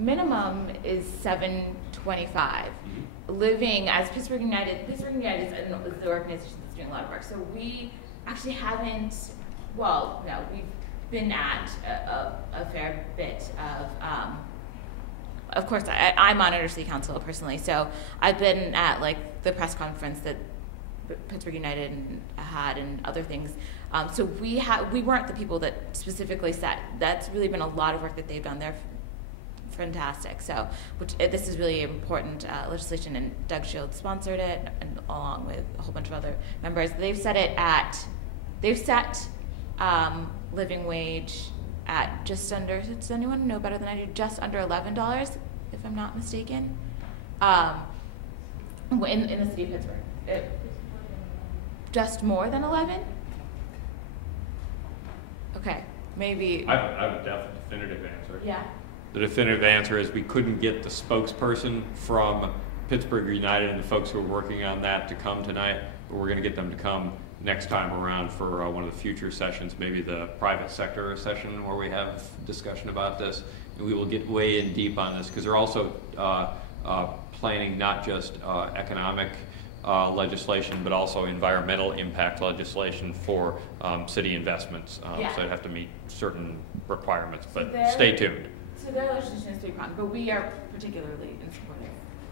minimum is $725. Living as Pittsburgh United is the organization that's doing a lot of work. So we actually haven't, well, no, we've been at a fair bit of course, I monitor City Council personally, so I've been at like the press conference that Pittsburgh United had and other things. So we weren't the people that specifically set. That's really been a lot of work that they've done. They're fantastic. So, this is really important legislation, and Doug Shields sponsored it, and along with a whole bunch of other members. They've set living wage at just under. Does anyone know better than I do? Just under $11, if I'm not mistaken, in the city of Pittsburgh. Just more than 11? Okay, maybe. I have a definitive answer. Yeah. The definitive answer is we couldn't get the spokesperson from Pittsburgh United and the folks who are working on that to come tonight, but we're going to get them to come next time around for one of the future sessions, maybe the private sector session where we have discussion about this. And we will get way in deep on this because they're also planning not just economic legislation, but also environmental impact legislation for city investments. Yeah. So they have to meet certain requirements, but So stay tuned. So their legislation is three-pronged, but we are particularly in support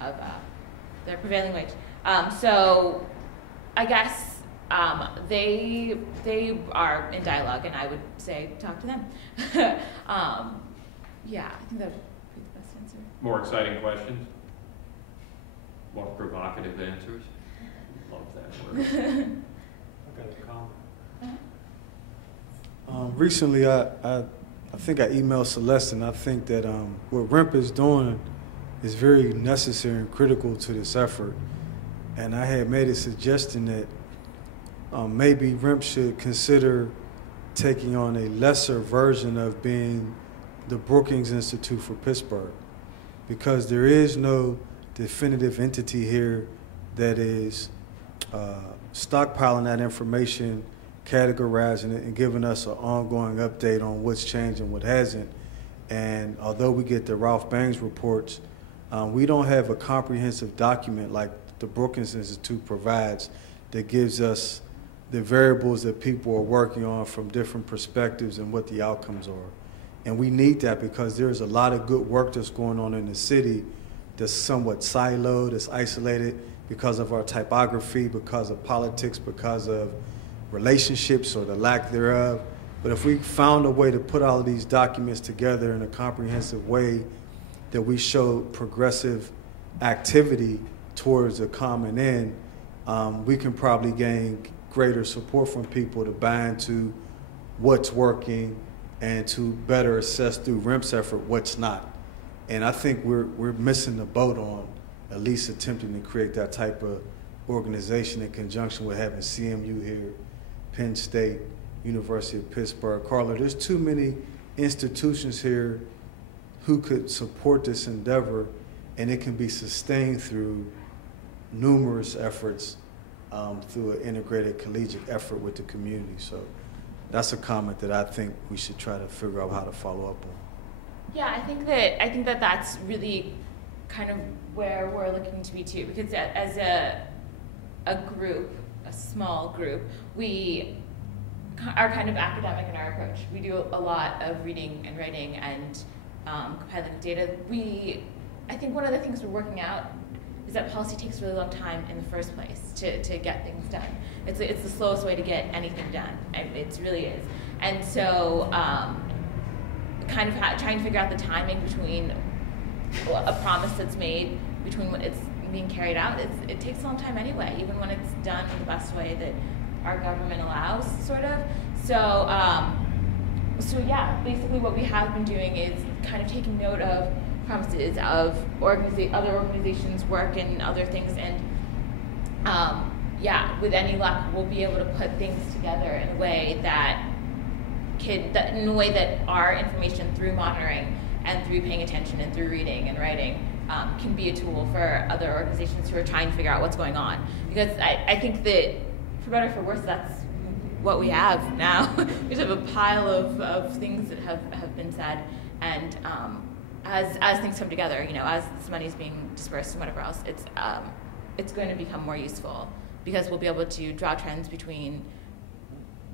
of their prevailing wage. So I guess they are in dialogue, and I would say talk to them. Yeah, I think that would be the best answer. More exciting questions? More provocative answers? Love that word. I got a comment. Recently, I think I emailed Celeste, and I think that what REMP is doing is very necessary and critical to this effort. And I had made a suggestion that maybe REMP should consider taking on a lesser version of being the Brookings Institute for Pittsburgh, because there is no definitive entity here that is stockpiling that information, categorizing it, and giving us an ongoing update on what's changed and what hasn't. And although we get the Ralph Bangs reports, we don't have a comprehensive document like the Brookings Institute provides that gives us the variables that people are working on from different perspectives and what the outcomes are. And we need that because there's a lot of good work that's going on in the city that's somewhat siloed, that's isolated because of our typography, because of politics, because of relationships or the lack thereof. But if we found a way to put all of these documents together in a comprehensive way that we show progressive activity towards a common end, we can probably gain greater support from people to buy into what's working and to better assess through REMP's effort what's not. And I think we're missing the boat on at least attempting to create that type of organization in conjunction with having CMU here, Penn State, University of Pittsburgh. Carla, there's too many institutions here who could support this endeavor, and it can be sustained through numerous efforts through an integrated collegiate effort with the community. So that's a comment that I think we should try to figure out how to follow up on. Yeah, I think that that's really kind of where we're looking to be too, because as a group, a small group, we are kind of academic in our approach. We do a lot of reading and writing and compiling data. I think one of the things we're working out is that policy takes a really long time in the first place to get things done. It's the slowest way to get anything done. It really is. And so kind of trying to figure out the timing between a promise that's made, between when it's being carried out, it takes a long time anyway, even when it's done in the best way that our government allows, sort of. So yeah, basically what we have been doing is kind of taking note of promises of other organizations' work and other things, and yeah, with any luck, we'll be able to put things together in a way that our information through monitoring and through paying attention and through reading and writing can be a tool for other organizations who are trying to figure out what's going on. Because I think that, for better or for worse, that's what we have now. We just have a pile of things that have been said, and as things come together, as this money is being dispersed and whatever else, it's going to become more useful because we'll be able to draw trends between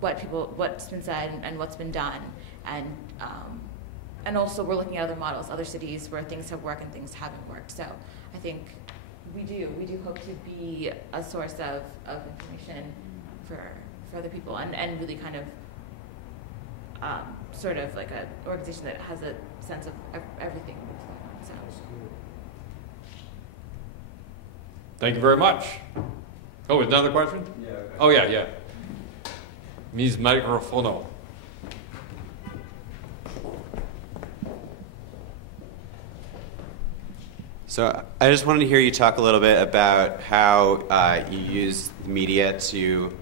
what's been said and what's been done, and also we're looking at other models, other cities where things have worked and things haven't worked. So I think we do hope to be a source of information for other people and really kind of sort of like an organization that has a sense of everything that's going on. So. Thank you very much. Oh, another question? Yeah. Okay. Oh, yeah. Ms. Microfono. So I just wanted to hear you talk a little bit about how you use the media to,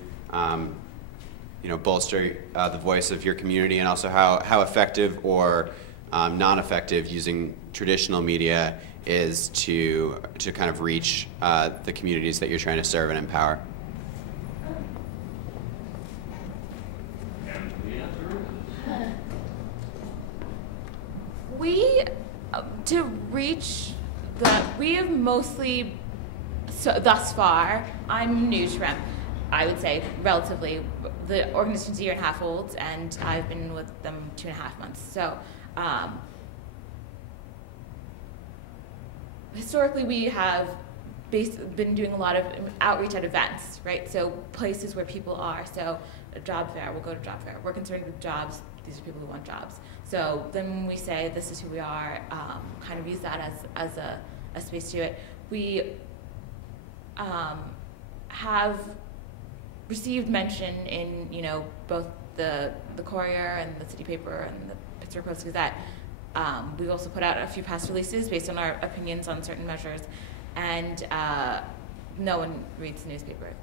bolster the voice of your community, and also how effective or non-effective using traditional media is to kind of reach the communities that you're trying to serve and empower. We have mostly, thus far, I'm new to REMP, I would say, relatively. The organization's a year and a half old, and I've been with them 2.5 months. So, historically, we have been doing a lot of outreach at events, right? So places where people are. So a job fair, we'll go to job fair. We're concerned with jobs. These are people who want jobs. So then when we say this is who we are, kind of use that as a space to it. We have received mention in both the Courier and the City Paper and the Pittsburgh Post-Gazette. We've also put out a few press releases based on our opinions on certain measures, and no one reads the newspaper,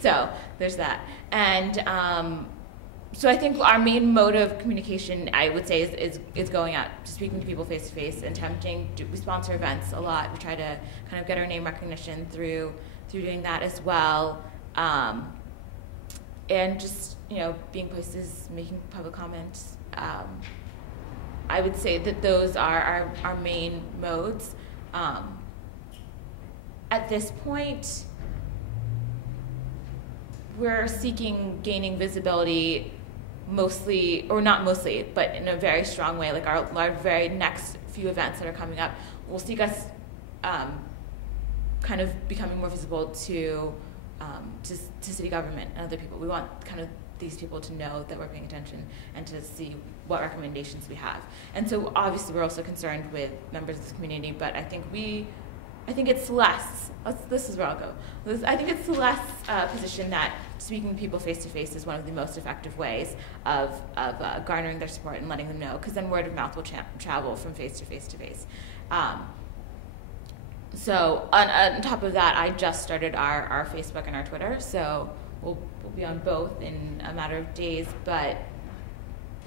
so there's that. And so I think our main mode of communication, I would say, is going out, to speaking to people face to face, attempting. We sponsor events a lot. We try to kind of get our name recognition through doing that as well, and just being places, making public comments. I would say that those are our main modes. At this point, we're gaining visibility mostly, or not mostly, but in a very strong way. Like our very next few events that are coming up will seek us kind of becoming more visible to city government and other people. We want kind of these people to know that we're paying attention and to see what recommendations we have. And so obviously we're also concerned with members of the community, but I think it's Celeste's, this is where I'll go. I think it's Celeste's position that speaking to people face to face is one of the most effective ways of garnering their support and letting them know, because then word of mouth will travel from face to face to face. So on top of that, I just started our Facebook and our Twitter, so we'll be on both in a matter of days, but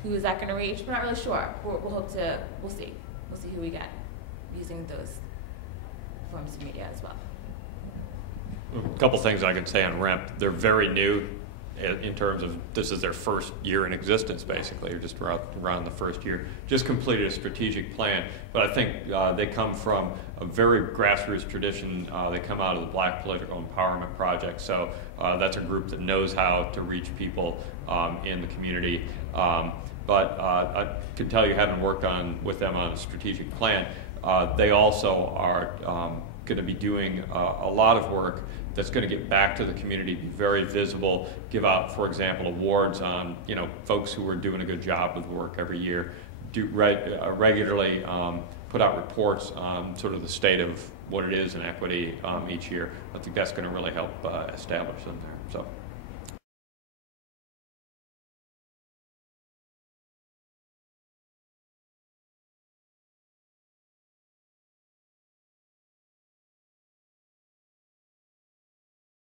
who is that going to reach? We're not really sure. We'll see who we get using those forms of media as well. A couple things I can say on REMP. They're very new in terms of this is their first year in existence, basically, or just around the first year. Just completed a strategic plan, but I think they come from a very grassroots tradition. They come out of the Black Political Empowerment Project, so that's a group that knows how to reach people in the community. But I can tell you, having worked with them on a strategic plan, they also are going to be doing a lot of work that's going to get back to the community, be very visible, give out, for example, awards on folks who are doing a good job with work every year, regularly put out reports on sort of the state of what it is in equity each year. I think that's going to really help establish them there. So.